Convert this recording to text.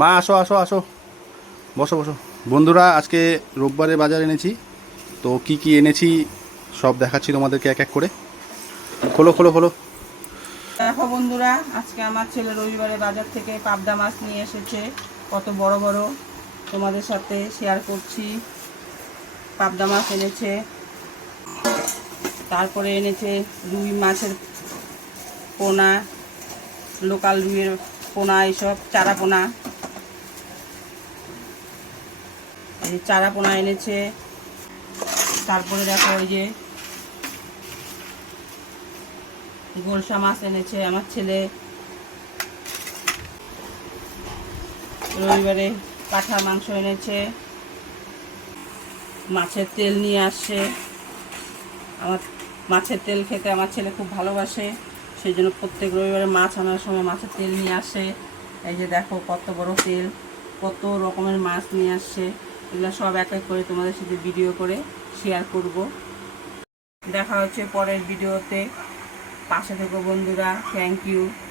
মা আসো আসো আসো, বসো বসো। বন্ধুরা, আজকে রোববারে বাজার এনেছি, তো কি কি এনেছি সব দেখাচ্ছি তোমাদেরকে এক এক করে। খোলো খোলো খোলো। দেখো বন্ধুরা, আজকে আমার ছেলে রবিবারে বাজার থেকে পাবদা মাছ নিয়ে এসেছে। কত বড় বড়, তোমাদের সাথে শেয়ার করছি। পাবদা মাছ এনেছে, তারপরে এনেছে রুই মাছের পোনা, লোকাল রুইয়ের পোনা, এইসব চারা পোনা, এই চারা পোনা এনেছে। তারপরে দেখো ওই যে গোলসা মাছ এনেছে আমার ছেলে। রবিবারে পাঠা মাংস এনেছে, মাছের তেল নিয়ে আসছে। আমার মাছের তেল খেতে আমার ছেলে খুব ভালোবাসে, সেই জন্য প্রত্যেক রবিবারে মাছ আনার সময় মাছের তেল নিয়ে আসে। এই যে দেখো কত বড় তেল, কত রকমের মাছ নিয়ে আসছে। এগুলো সব এক এক করে তোমাদের সাথে ভিডিও করে শেয়ার করব। দেখা হচ্ছে পরের ভিডিওতে। পাশে থেকো বন্ধুরা, থ্যাংক ইউ।